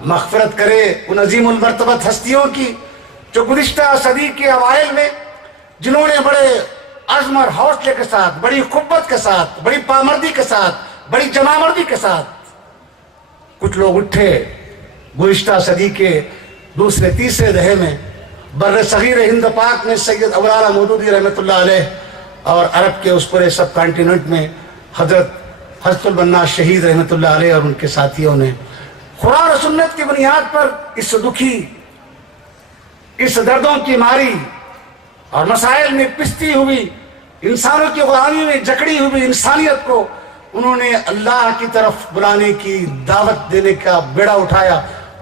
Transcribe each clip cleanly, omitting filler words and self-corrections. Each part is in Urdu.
مغفرت کرے ان عظیم المرتبت ہستیوں کی جو گزشتہ صدی کے اوائل میں جنہوں نے بڑے عزم اور حوصلے کے ساتھ، بڑی قوت کے ساتھ، بڑی پامردی کے ساتھ، بڑی جمامردی کے ساتھ کچھ لوگ اٹھے گزشتہ صدی کے دوسرے تیسرے دہے میں بر صغیر ہند پاک میں سید ابو العلا مودودی رحمۃ اللہ علیہ اور عرب کے اس پورے سب کانٹیننٹ میں حضرت البنا شہید رحمۃ اللہ علیہ اور ان کے ساتھیوں نے قرآن و سنت کی بنیاد پر اس دکھی، اس دردوں کی ماری اور مسائل میں پستی ہوئی، انسانوں کی غلامی میں جکڑی ہوئی انسانیت کو انہوں نے اللہ کی طرف بلانے کی دعوت دینے کا بیڑا اٹھایا۔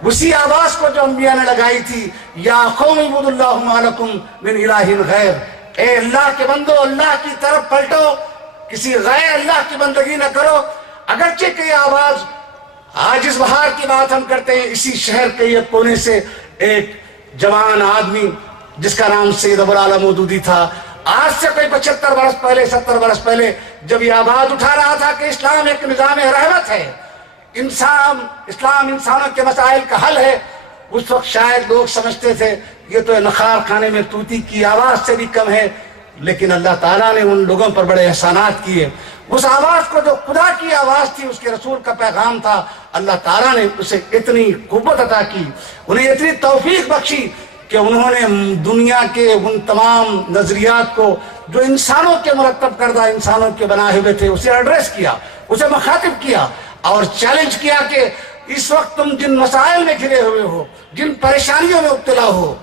اسی آواز کو جو انبیاء نے لگائی تھی، یا قوم اعبدوا اللہ ما لکم من الہ غیر، اے اللہ کے بندو اللہ کی طرف پلٹو، کسی غیر اللہ کی بندگی نہ کرو۔ اگرچہ کہ یہ آواز آج اس بہار کی بات ہم کرتے ہیں، اسی شہر کے یہ کونے سے ایک جوان آدمی جس کا نام سید ابو العلا مودودی تھا، آج سے کوئی 75 برس پہلے 70 برس پہلے جب یہ آواز اٹھا رہا تھا کہ اسلام ایک نظام رحمت ہے، اسلام انسانوں کے مسائل کا حل ہے، اس وقت شاید لوگ سمجھتے تھے یہ تو نخار خانے میں طوطی کی آواز سے بھی کم ہے، لیکن اللہ تعالیٰ نے ان لوگوں پر بڑے احسانات کیے۔ اس آواز کو جو خدا کی آواز تھی، اس کے رسول کا پیغام تھا، اللہ تعالیٰ نے اسے اتنی قوت عطا کی، انہیں اتنی توفیق بخشی کہ انہوں نے دنیا کے ان تمام نظریات کو جو انسانوں کے مرتب کردہ، انسانوں کے بنائے ہوئے تھے، اسے ایڈریس کیا، اسے مخاطب کیا اور چیلنج کیا کہ اس وقت تم جن مسائل میں گھرے ہوئے ہو، جن پریشانیوں میں مبتلا ہو،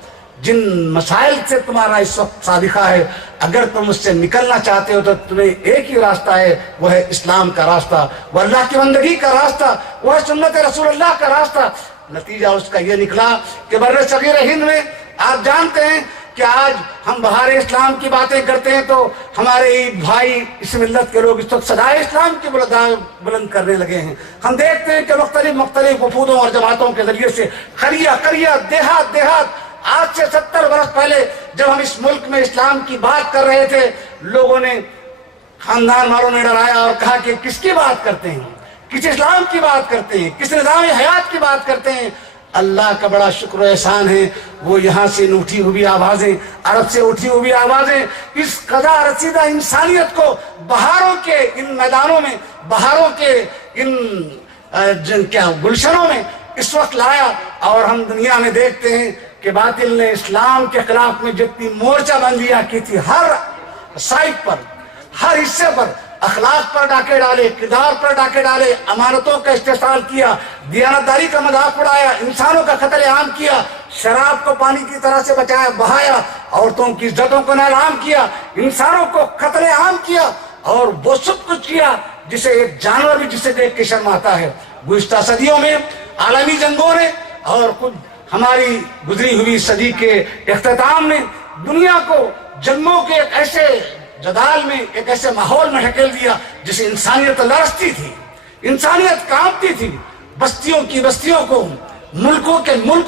جن مسائل سے تمہارا اس وقت سابقہ ہے، اگر تم اس سے نکلنا چاہتے ہو تو تمہیں ایک ہی راستہ ہے، وہ ہے اسلام کا راستہ، وہ اللہ کی بندگی کا راستہ، وہ ہے سنت رسول اللہ کا راستہ۔ نتیجہ اس کا یہ نکلا کہ بر صغیر ہند میں آپ جانتے ہیں کہ آج ہم بہار اسلام کی باتیں کرتے ہیں تو ہمارے بھائی اس ملت کے لوگ اس وقت صدائے اسلام کی بلند کرنے لگے ہیں۔ ہم دیکھتے ہیں کہ مختلف وفودوں اور جماعتوں کے ذریعے سے قریہ دیہات آج سے 70 برس پہلے جب ہم اس ملک میں اسلام کی بات کر رہے تھے، لوگوں نے، خاندان والوں نے ڈرایا اور کہا کہ کس کی بات کرتے ہیں، کس اسلام کی بات کرتے ہیں، کس نظام حیات کی بات کرتے ہیں۔ اللہ کا بڑا شکر و احسان ہے، وہ یہاں سے اٹھی ہوئی آوازیں، عرب سے اٹھی ہوئی آوازیں اس قضا رسیدہ انسانیت کو بہاروں کے ان میدانوں میں، بہاروں کے ان گلشنوں میں اس وقت لایا، اور ہم دنیا میں دیکھتے ہیں کہ باطل نے اسلام کے خلاف میں جتنی مورچہ بندیاں کی تھی، ہر سائٹ پر، ہر حصے پر اخلاق پر ڈاکے ڈالے، کردار پر ڈاکے ڈالے، امانتوں کا استحصال کیا، دیانتداری کا مذاق اڑایا، انسانوں کا قتل عام کیا، شراب کو پانی کی طرح سے بچایا بہایا، عورتوں کی عزتوں کو نیلام کیا، انسانوں کو قتل عام کیا، اور وہ سب کچھ کیا جسے ایک جانور بھی جسے دیکھ کے شرماتا ہے۔ گزشتہ صدیوں میں عالمی جنگوں نے اور کچھ ہماری گزری ہوئی صدی کے اختتام نے دنیا کو جنگوں کے ایک ایسے جدال میں، ایک ایسے ماحول میں ڈھکیل دیا جسے انسانیت لرزتی تھی، انسانیت کانپتی تھی، بستیوں کو، ملکوں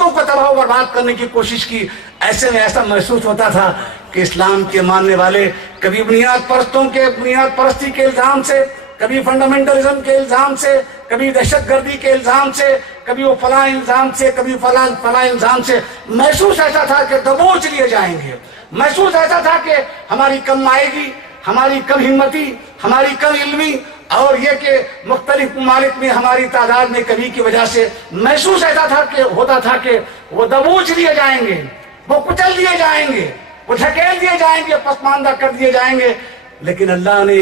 کو تباہ و برباد کرنے کی کوشش کی۔ ایسے میں ایسا محسوس ہوتا تھا کہ اسلام کے ماننے والے کبھی بنیاد پرستی کے الزام سے، کبھی فنڈامنٹلزم کے الزام سے، کبھی دہشت گردی کے الزام سے، کبھی وہ فلاں الزام سے، کبھی فلاں الزام سے محسوس ایسا تھا کہ دبوچ لیے جائیں گے، محسوس ایسا تھا کہ ہماری کم آئے گی، ہماری کم ہمتی، ہماری کم علمی، اور یہ کہ مختلف ممالک میں ہماری تعداد میں کمی کی وجہ سے محسوس ایسا تھا کہ ہوتا تھا کہ وہ دبوچ لیے جائیں گے، وہ کچل دیے جائیں گے، وہ دھکیل دیے جائیں گے، پسماندہ کر دیے جائیں گے۔ لیکن اللہ نے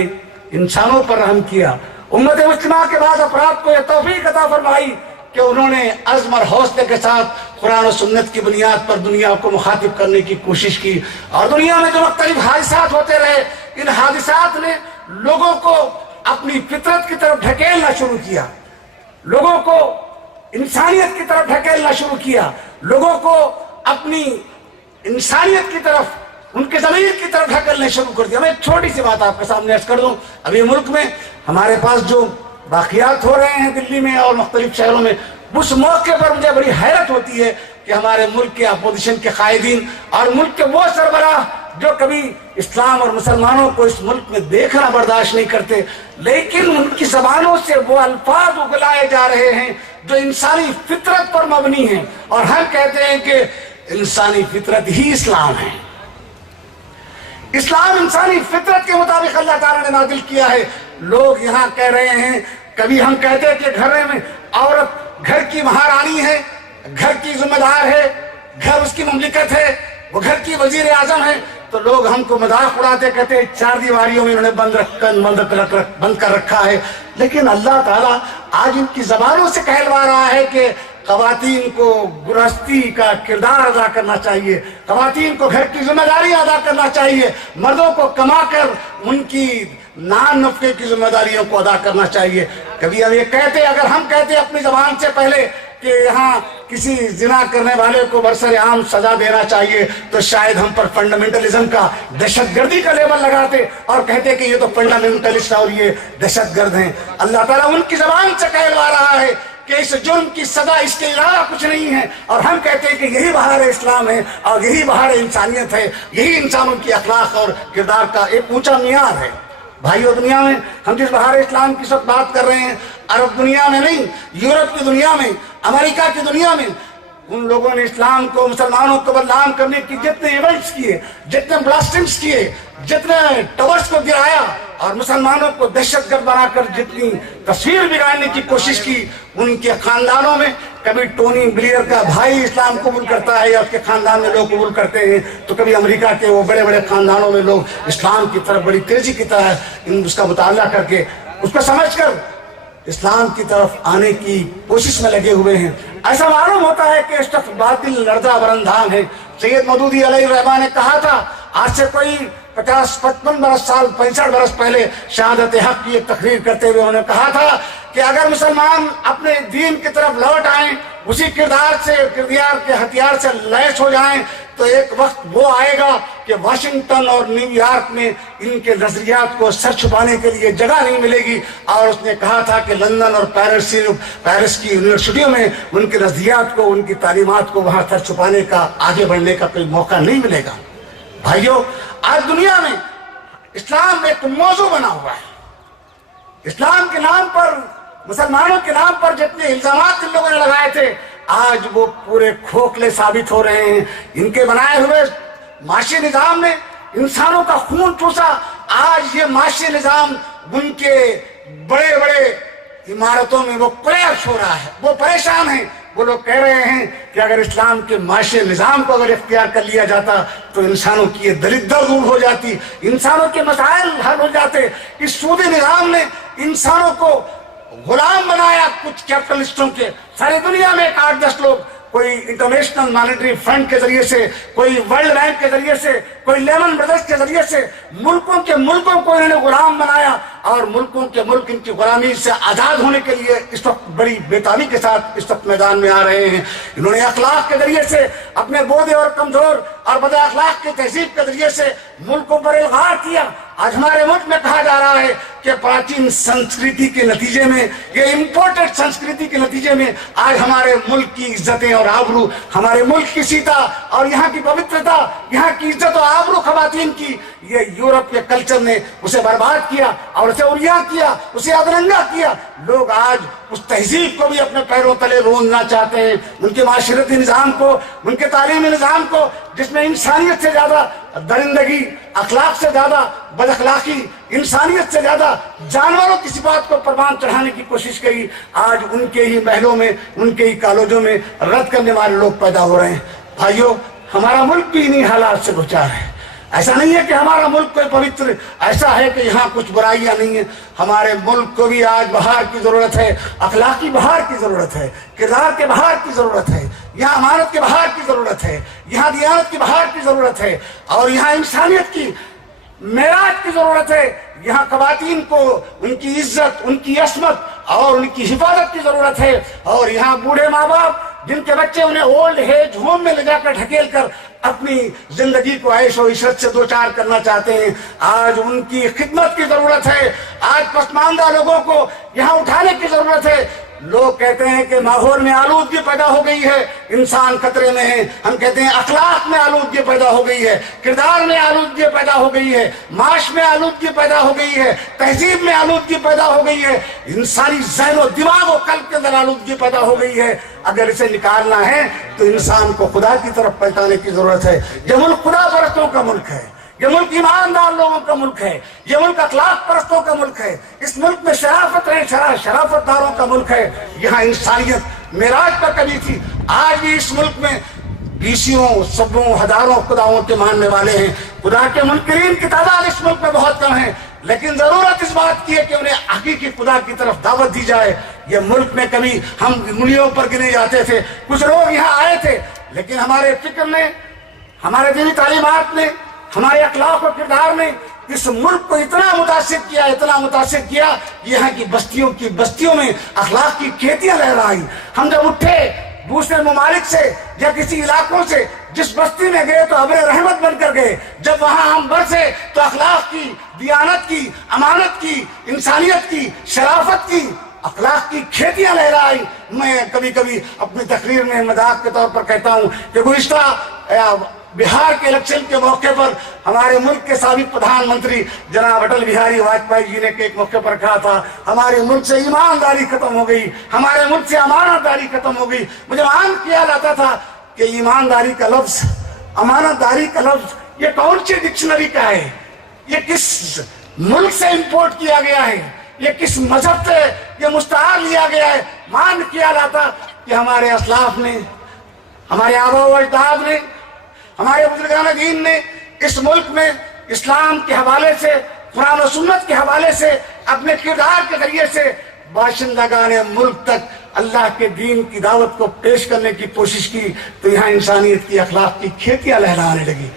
انسانوں پر رحم کیا، امت مسلمہ کے بعد افراد کو یہ توفیق عطا فرمائی کہ انہوں نے عزم اور حوصلے کے ساتھ قرآن و سنت کی بنیاد پر دنیا کو مخاطب کرنے کی کوشش کی، اور دنیا میں جو مختلف حادثات ہوتے رہے، ان حادثات نے لوگوں کو اپنی فطرت کی طرف ڈھکیلنا شروع کیا، لوگوں کو انسانیت کی طرف ڈھکیلنا شروع کیا، لوگوں کو اپنی انسانیت کی طرف، ان کے ضمیر کی طرف ڈھکیلنے شروع کر دیا۔ میں ایک چھوٹی سی بات آپ کے سامنے عرض کر دوں، ابھی ملک میں ہمارے پاس جو واقعات ہو رہے ہیں دلی میں اور مختلف شہروں میں، اس موقع پر مجھے بڑی حیرت ہوتی ہے کہ ہمارے ملک کے اپوزیشن کے قائدین اور ملک کے وہ سربراہ جو کبھی اسلام اور مسلمانوں کو اس ملک میں دیکھنا برداشت نہیں کرتے، لیکن ان کی زبانوں سے وہ الفاظ اگلائے جا رہے ہیں جو انسانی فطرت پر مبنی ہیں، اور ہم کہتے ہیں کہ انسانی فطرت ہی اسلام ہے۔ اسلام انسانی فطرت کے مطابق اللہ تعالیٰ نے نازل کیا ہے۔ لوگ یہاں کہہ رہے ہیں، کبھی ہم کہتے ہیں کہ گھر میں عورت گھر کی مہارانی ہے، گھر کی ذمہ دار ہے، گھر اس کی مملکت ہے، وہ گھر کی وزیر اعظم ہے، تو لوگ ہم کو مذاق اڑاتے کہتے ہیں چار دیواریوں میں انہوں نے بند کر رکھا ہے۔ لیکن اللہ تعالیٰ آج ان کی زبانوں سے کہلوا رہا ہے کہ خواتین کو گرہستی کا کردار ادا کرنا چاہیے، خواتین کو گھر کی ذمہ داریاں ادا کرنا چاہیے، مردوں کو کما کر ان کی نان نفقے کی ذمہ داریوں کو ادا کرنا چاہیے۔ کبھی ہم یہ کہتے، اگر ہم کہتے اپنی زبان سے پہلے کہ یہاں کسی زنا کرنے والے کو برسر عام سزا دینا چاہیے، تو شاید ہم پر فنڈامنٹلزم کا، دہشت گردی کا لیبل لگاتے اور کہتے کہ یہ تو فنڈامنٹلسٹ اور یہ دہشت گرد ہیں۔ اللہ تعالیٰ ان کی زبان سے کہلوا رہا ہے کہ اس جرم کی سزا اس کے علاوہ کچھ نہیں ہے، اور ہم کہتے ہیں کہ یہی بہار اسلام ہے اور یہی بہار انسانیت ہے، یہی انسانوں کی اخلاق اور کردار کا ایک اونچا معیار ہے۔ بھائیو، دنیا میں ہم جس بہار اسلام کی سب بات کر رہے ہیں، عرب دنیا میں نہیں، یورپ کی دنیا میں، امریکہ کی دنیا میں، ان لوگوں نے اسلام کو، مسلمانوں کو بدنام کرنے کی جتنے ایونٹس کیے، جتنے بلاسٹنگز کیے، جتنے ٹاورز کو گرایا اور مسلمانوں کو دہشت گرد بنا کر جتنی تصویر بگاڑنے کی کوشش کی، ان کے خاندانوں میں کبھی ٹونی بلیئر کا بھائی اسلام قبول کرتا ہے یا اس کے خاندان میں لوگ قبول کرتے ہیں، تو کبھی امریکہ کے وہ بڑے بڑے خاندانوں میں لوگ اسلام کی طرف بڑی تیزی کی طرح اس کا مطالعہ کر کے اس کو سمجھ کر اسلام کی طرف آنے کی کوشش میں لگے ہوئے ہیں۔ ایسا معلوم ہوتا ہے کہ اس وقت باطل لرزہ برندھان ہے۔ سید مودودی علیہ الرحمہ نے کہا تھا، آج سے کوئی 65 برس پہلے شہادت حق کی ایک تقریر کرتے ہوئے انہوں نے کہا تھا کہ اگر مسلمان اپنے دین کی طرف لوٹ آئیں، اسی کردار کے ہتھیار سے لیس ہو جائیں، تو ایک وقت وہ آئے گا کہ واشنگٹن اور نیو یارک میں ان کے نظریات کو سر چھپانے کے لیے جگہ نہیں ملے گی۔ اور اس نے کہا تھا کہ لندن اور پیرس کی یونیورسٹیوں میں ان کے نظریات کو، ان کی تعلیمات کو وہاں سر چھپانے کا، آگے بڑھنے کا کوئی موقع نہیں ملے گا۔ بھائیو، آج دنیا میں اسلام ایک موضوع بنا ہوا ہے۔ اسلام کے نام پر، مسلمانوں کے نام پر جتنے الزامات ان لوگوں نے لگائے تھے، آج وہ پورے کھوکھلے ثابت ہو رہے ہیں۔ ان کے بنائے ہوئے معاشی نظام نے انسانوں کا خون چوسا۔ آج یہ معاشی نظام ان کے بڑے بڑے عمارتوں میں وہ کریش ہو رہا ہے، وہ پریشان ہیں۔ وہ لوگ کہہ رہے ہیں کہ اگر اسلام کے معاشی نظام کو اگر اختیار کر لیا جاتا تو انسانوں کی یہ دلدر دور ہو جاتی، انسانوں کے مسائل حل ہو جاتے۔ اس سودی نظام نے انسانوں کو غلام بنایا کچھ کیپٹلسٹوں کے۔ ساری دنیا میں 8-10 لوگ، کوئی انٹرنیشنل مانیٹری فنڈ کے ذریعے سے، کوئی ورلڈ بینک کے ذریعے سے، کوئی لیمن بردرز کے ذریعے سے ملکوں کو انہوں نے غلام بنایا، اور ملکوں کے ملک ان کی غلامی سے آزاد ہونے کے لیے اس وقت بڑی بےتابی کے ساتھ اس وقت میدان میں آ رہے ہیں۔ انہوں نے اخلاق کے ذریعے سے، اپنے بودے اور کمزور اور بد اخلاق کی تہذیب کے ذریعے سے ملکوں پر الغار کیا۔ آج ہمارے ملک میں کہا جا رہا ہے کہ پراچین سنسکرتی کے نتیجے میں، یہ امپورٹڈ سنسکرتی کے نتیجے میں آج ہمارے ملک کی عزتیں اور آبرو، ہمارے ملک کی سیتا اور یہاں کی پوترتا، یہاں کی عزت و آبرو خواتین کی، یہ یورپ کے کلچر نے اسے برباد کیا اور اسے عریاں کیا، اسے ادرنگا کیا۔ لوگ آج اس تہذیب کو بھی اپنے پیروں تلے روندنا چاہتے ہیں، ان کے معاشرتی نظام کو، ان کے تعلیمی نظام کو، جس میں انسانیت سے زیادہ درندگی، اخلاق سے زیادہ بد اخلاقی، انسانیت سے زیادہ جانوروں کی صفات کو پروان چڑھانے کی کوشش کی۔ آج ان کے ہی محلوں میں، ان کے ہی کالجوں میں رد کرنے والے لوگ پیدا ہو رہے ہیں۔ بھائیو، ہمارا ملک بھی انہی حالات سے دوچار ہے۔ ایسا نہیں ہے کہ ہمارا ملک کوئی پوتر، ایسا ہے کہ یہاں کچھ برائیاں نہیں ہیں۔ ہمارے ملک کو بھی آج بہار کی ضرورت ہے، اخلاقی بہار کی ضرورت ہے، کردار کے بہار کی ضرورت ہے، یہاں امانت کے بہار کی ضرورت ہے، یہاں دیانت کی بہار کی ضرورت ہے، اور یہاں انسانیت کی معراج کی ضرورت ہے۔ یہاں خواتین کو ان کی عزت، ان کی عصمت اور ان کی حفاظت کی ضرورت ہے۔ اور یہاں بوڑھے ماں باپ جن کے بچے انہیں اولڈ ایج ہوم میں لے جا کر ڈھکیل کر اپنی زندگی کو عیش و عشرت سے دوچار کرنا چاہتے ہیں، آج ان کی خدمت کی ضرورت ہے۔ آج پسماندہ لوگوں کو یہاں اٹھانے کی ضرورت ہے۔ لوگ کہتے ہیں کہ ماحول میں آلودگی پیدا ہو گئی ہے، انسان خطرے میں ہے. ہم کہتے ہیں اخلاق میں آلودگی پیدا ہو گئی ہے، کردار میں آلودگی پیدا ہو گئی ہے، معاش میں آلودگی پیدا ہو گئی ہے، تہذیب میں آلودگی پیدا ہو گئی ہے، انسانی ذہن و دماغ و قلب کے اندر آلودگی پیدا ہو گئی ہے. اگر اسے نکالنا ہے تو انسان کو خدا کی طرف پلٹانے کی ضرورت ہے. یہ ملک خدا پرستوں کا ملک ہے، یہ ملک ایماندار لوگوں کا ملک ہے، یہ ملک اخلاق پرستوں کا ملک ہے. اس ملک میں شرافت داروں کا ملک ہے. یہاں انسانیت معراج پر کبھی تھی. آج بھی اس ملک میں بیسیوں سبوں ہزاروں خداؤں کے ماننے والے ہیں. خدا کے منکرین کی تعداد اس ملک میں بہت کم ہے، لیکن ضرورت اس بات کی ہے کہ انہیں حقیقی خدا کی طرف دعوت دی جائے. یہ ملک میں کبھی ہم انگلیوں پر گنے جاتے تھے، کچھ لوگ یہاں آئے تھے، لیکن ہمارے فکر نے، ہمارے دینی تعلیمات نے، ہمارے اخلاق و کردار نے اس ملک کو اتنا متاثر کیا کہ یہاں کی بستیوں میں اخلاق کی کھیتیاں لہرائیں. ہم جب اٹھے دوسرے ممالک سے یا کسی علاقوں سے جس بستی میں گئے تو ابر رحمت بن کر گئے. جب وہاں ہم برسے تو اخلاق کی، دیانت کی، امانت کی، انسانیت کی، شرافت کی، اخلاق کی کھیتیاں لہرائیں. میں کبھی کبھی اپنی تقریر میں مذاق کے طور پر کہتا ہوں کہ گزشتہ بہار کے الیکشن کے موقع پر ہمارے ملک کے سابق پردھان منتری جناب اٹل بہاری واجپئی جی نے ایک موقع پر کہا تھا ہمارے ملک سے ایمانداری ختم ہو گئی، ہمارے ملک سے امانت داری ختم ہو گئی. مجھے مان کیا جاتا تھا کہ ایمانداری کا لفظ، امانت داری کا لفظ یہ کون سی ڈکشنری کا ہے؟ یہ کس ملک سے امپورٹ کیا گیا ہے؟ یہ کس مذہب سے یہ مستعار لیا گیا ہے؟ مان کیا جاتا کہ ہمارے اسلاف نے، ہمارے آبا و اجداد نے، ہمارے بزرگان دین نے اس ملک میں اسلام کے حوالے سے، قرآن و سنت کے حوالے سے، اپنے کردار کے ذریعے سے باشندگان ملک تک اللہ کے دین کی دعوت کو پیش کرنے کی کوشش کی تو یہاں انسانیت کی، اخلاق کی کھیتیاں لہرانے لگی.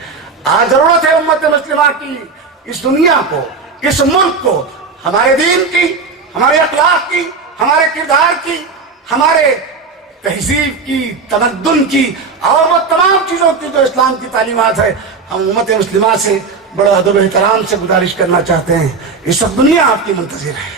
آج ضرورت ہے امت مسلمہ کی اس دنیا کو، اس ملک کو ہمارے دین کی، ہمارے اخلاق کی، ہمارے کردار کی، ہمارے تہذیب کی، تمدن کی اور وہ تمام چیزوں کی جو اسلام کی تعلیمات ہے. ہم امت مسلمہ سے بڑا ادب و احترام سے گزارش کرنا چاہتے ہیں، اس وقت دنیا آپ کی منتظر ہے،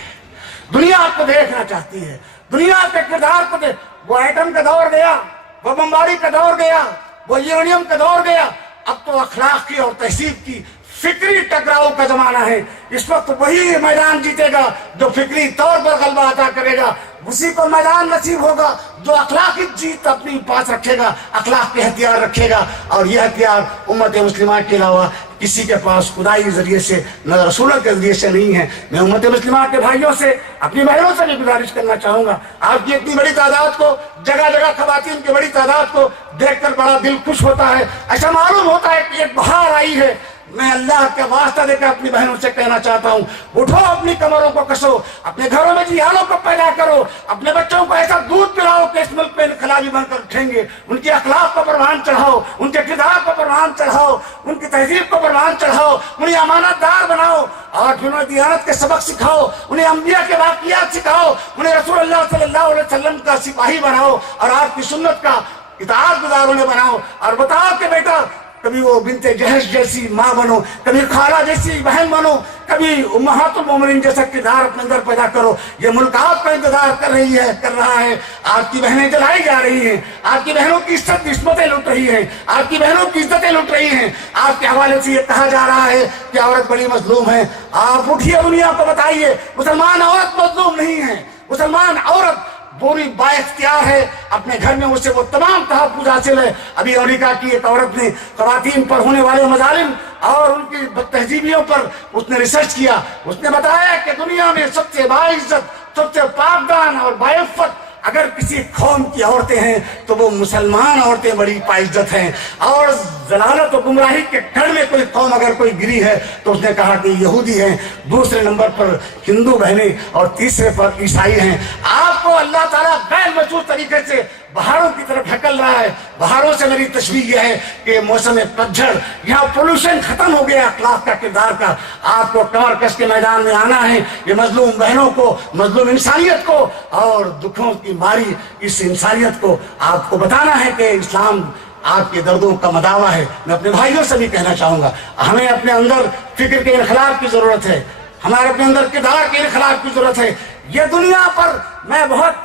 دنیا آپ کو دیکھنا چاہتی ہے، دنیا آپ کے کردار کو دیکھ. وہ ایٹم کا دور گیا، وہ بمباری کا دور گیا، وہ یورینیم کا دور گیا. اب تو اخلاق کی اور تہذیب کی فکری ٹکراؤ کا زمانہ ہے. اس وقت وہی میدان جیتے گا جو فکری طور پر غلبہ عطا کرے گا، اسی کو میدان نصیب ہوگا جو اخلاقی جیت اپنی پاس رکھے گا، اخلاق کے ہتھیار رکھے گا. اور یہ ہتھیار امت مسلمہ کے علاوہ کسی کے پاس خدائی ذریعے سے نہ رسولوں کے ذریعے سے نہیں ہے. میں امت مسلمہ کے بھائیوں سے، اپنی بہنوں سے بھی گزارش کرنا چاہوں گا. آپ کی اتنی بڑی تعداد کو، جگہ جگہ خواتین کی بڑی تعداد کو دیکھ کر بڑا دل خوش ہوتا ہے. ایسا معلوم ہوتا ہے کہ ایک بہار آئی ہے. میں اللہ کا واسطہ دے کر اپنی بہنوں سے کہنا چاہتا ہوں، اٹھو، اپنی کمروں کو کسو، اپنے گھروں میں جیالوں کو پیدا کرو، اپنے بچوں کو ایسا دودھ پلاؤ کہ اس ملک میں انقلابی بن کر اٹھیں گے. ان کے اخلاق کو پروان چڑھاؤ، ان کے کردار کو پروان چڑھاؤ، ان کی تہذیب کو پروان چڑھاؤ، انہیں امانت دار بناؤ اور پھر انہیں دیانت کے سبق سکھاؤ، انہیں انبیاء کے واقعات سکھاؤ، انہیں رسول اللہ صلی اللہ علیہ وسلم کا سپاہی بناؤ اور آپ کی سنت کا اطاعت گزار انہیں بناؤ. اور بتاؤ کہ بیٹا کبھی وہ بنت جہش جیسی ماں بنو، کبھی خالہ جیسی بہن بنو، کبھی امہات المومنین جیسا کردار اپنے اندر پیدا کرو. یہ ملک آپ کا انتظار کر رہا ہے. آپ کی بہنیں جلائی جا رہی ہیں، آپ کی بہنوں کی عصمتیں لٹ رہی ہیں، آپ کی بہنوں کی عزتیں لٹ رہی ہیں. آپ کے حوالے سے یہ کہا جا رہا ہے کہ عورت بڑی مظلوم ہے. آپ اٹھیے، دنیا کو بتائیے مسلمان عورت مظلوم نہیں ہے. مسلمان عورت پوری با اختیار ہے، اپنے گھر میں اسے وہ تمام تحفظ حاصل ہے. ابھی امریکہ کی ایک عورت نے خواتین پر ہونے والے مظالم اور ان کی بد تہذیبیوں پر اس نے ریسرچ کیا. اس نے بتایا کہ دنیا میں سب سے باعزت، سب سے پاکدان اور باعفت اگر کسی قوم کی عورتیں ہیں تو وہ مسلمان عورتیں بڑی باعزت ہیں. اور ضلالت و گمراہی کے گڑھ میں کوئی قوم اگر کوئی گری ہے تو اس نے کہا کہ یہودی ہیں، دوسرے نمبر پر ہندو بہنیں اور تیسرے پر عیسائی ہیں. آپ کو اللہ تعالیٰ غیر مشہور طریقے سے بہاروں کی طرف ڈھکل رہا ہے. بہاروں سے میری تشبیہ یہ ہے کہ موسم پتجھڑ، یہاں پولوشن ختم ہو گیا اخلاق کا، کردار کا. آپ کو کمر کس کے میدان میں آنا ہے. یہ مظلوم بہنوں کو، مظلوم انسانیت کو اور دکھوں کی ماری اس انسانیت کو آپ کو بتانا ہے کہ اسلام آپ کے دردوں کا مداوا ہے. میں اپنے بھائیوں سے بھی کہنا چاہوں گا، ہمیں اپنے اندر فکر کے انقلاب کی ضرورت ہے، ہمارے اپنے اندر کردار کے انقلاب کی ضرورت ہے. یہ دنیا پر میں بہت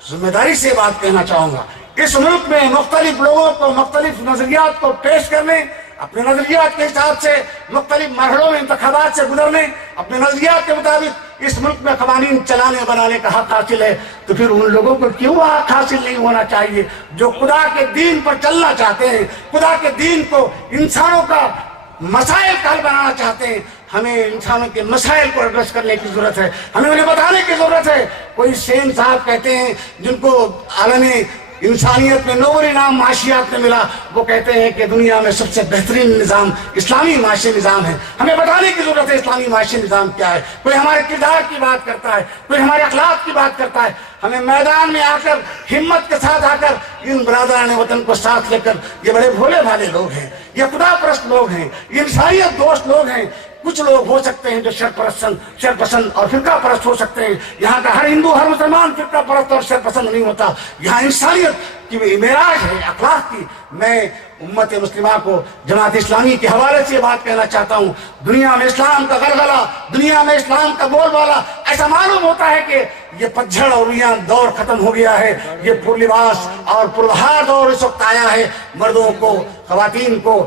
ذمہ داری سے بات کہنا چاہوں گا، اس ملک میں مختلف لوگوں کو مختلف نظریات کو پیش کرنے، اپنے نظریات کے حساب سے مختلف مرحلوں میں انتخابات سے گزرنے، اپنے نظریات کے مطابق اس ملک میں قوانین چلانے بنانے کا حق حاصل ہے، تو پھر ان لوگوں کو کیوں حق حاصل نہیں ہونا چاہیے جو خدا کے دین پر چلنا چاہتے ہیں، خدا کے دین کو انسانوں کا مسائل کا حل بنانا چاہتے ہیں؟ ہمیں انسانوں کے مسائل کو ایڈریس کرنے کی ضرورت ہے، ہمیں انہیں بتانے کی ضرورت ہے۔ کوئی سین صاحب کہتے ہیں جن کو عالم انسانیت میں نوبل انعام معاشیات میں ملا، وہ کہتے ہیں کہ دنیا میں سب سے بہترین نظام اسلامی معاشی نظام ہے۔ ہمیں بتانے کی ضرورت ہے اسلامی معاشی نظام کیا ہے۔ کوئی ہمارے کردار کی بات کرتا ہے، کوئی ہمارے اخلاق کی بات کرتا ہے، ہمیں میدان میں آ کر ہمت کے ساتھ آ کر ان برادران وطن کو ساتھ لے کر، یہ بڑے بھولے بھالے لوگ ہیں، یہ خدا پرست لوگ ہیں، یہ انسانیت دوست لوگ ہیں۔ کچھ لوگ ہو سکتے ہیں جو شر پسند اور فرقہ پرست ہو سکتے ہیں، یہاں کا ہر ہندو ہر مسلمان فرقہ پرست اور شر پسند نہیں ہوتا، یہاں انسانیت کی معراج ہے اخلاق کی۔ میں امت مسلمہ کو جماعت اسلامی کے حوالے سے یہ بات کہنا چاہتا ہوں، دنیا میں اسلام کا غلغلہ، دنیا میں اسلام کا بول بالا ایسا معلوم ہوتا ہے کہ یہ پتجھڑ اور ریاں دور ختم ہو گیا ہے، یہ پر لباس اور پربہار دور اس وقت آیا ہے۔ مردوں کو، خواتین کو،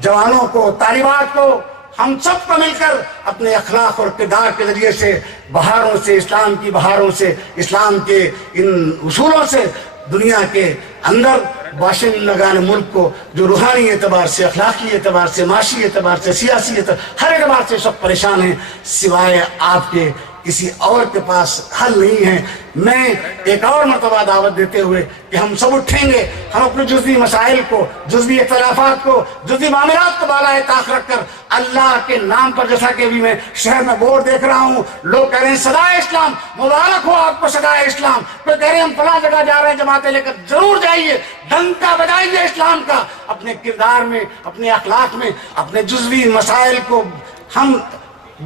جوانوں کو، طالبات کو، ہم سب کو مل کر اپنے اخلاق اور کردار کے ذریعے سے بہاروں سے، اسلام کی بہاروں سے، اسلام کے ان اصولوں سے دنیا کے اندر باشندگان ملک کو جو روحانی اعتبار سے، اخلاقی اعتبار سے، معاشی اعتبار سے، سیاسی اعتبار، ہر اعتبار سے سب پریشان ہیں، سوائے آپ کے کسی اور کے پاس حل نہیں ہے۔ میں ایک اور مرتبہ دعوت دیتے ہوئے کہ ہم سب اٹھیں گے، ہم اپنے جزوی مسائل کو، جزوی اختلافات کو، جزوی معاملات کو بالائے طاق رکھ کر اللہ کے نام پر، جیسا کہ ابھی میں شہر میں بورڈ دیکھ رہا ہوں، لوگ کہہ رہے ہیں صدائے اسلام، مبارک ہو آپ کو صدائے اسلام، کوئی کہہ رہے ہیں ہم فلاں جگہ جا رہے ہیں جماعتیں لے کر، ضرور جائیے، ڈنکا بجائیے اسلام کا، اپنے کردار میں، اپنے اخلاق میں، اپنے جزوی مسائل کو ہم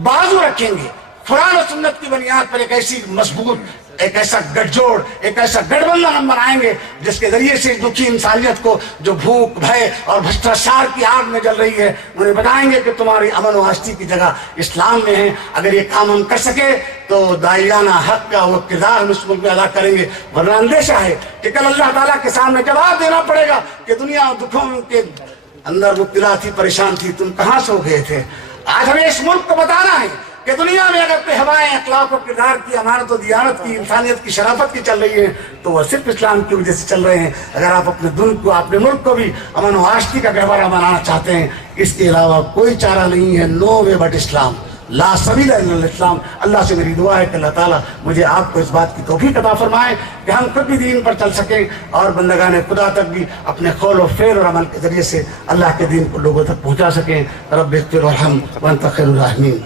بازو رکھیں گے، قرآن و سنت کی بنیاد پر ایک ایسی مضبوط، ایک ایسا گٹھ جوڑ، ایک ایسا گٹھ بندھن ہم بنائیں گے جس کے ذریعے سے دکھی انسانیت کو جو بھوک، بھے اور بھرشٹاچار کی آگ میں جل رہی ہے، انہیں بتائیں گے کہ تمہاری امن و آشتی کی جگہ اسلام میں ہے۔ اگر یہ کام ہم کر سکے تو داعیانہ حق کا وہ کردار ہم اس ملک میں ادا کریں گے، ورنہ اندیشہ ہے کہ کل اللہ تعالیٰ کے سامنے جواب دینا پڑے گا کہ دنیا دکھوں کے اندر مبتلا تھی، پریشان تھی، تم کہاں سو گئے تھے؟ آج ہمیں اس ملک کو بتانا ہے کہ دنیا میں اگر کوئی ہوائیں اخلاق و کردار کی، امانت و دیانت کی، انسانیت کی، شرافت کی چل رہی ہیں تو وہ صرف اسلام کی وجہ سے چل رہے ہیں۔ اگر آپ اپنے دل کو، اپنے ملک کو بھی امن و آشتی کا گہوارہ بنانا چاہتے ہیں، اس کے علاوہ کوئی چارہ نہیں ہے، نو وے بٹ اسلام، لا سبیل الا الاسلام۔ اللہ سے میری دعا ہے کہ اللہ تعالیٰ مجھے آپ کو اس بات کی توفیق عطا فرمائے کہ ہم خود بھی دین پر چل سکیں اور بندگان خدا تک بھی اپنے قول و فعل اور عمل کے ذریعے سے اللہ کے دین کو لوگوں تک پہنچا سکیں۔ رب اغفر وارحم وانت خیر الراحمین۔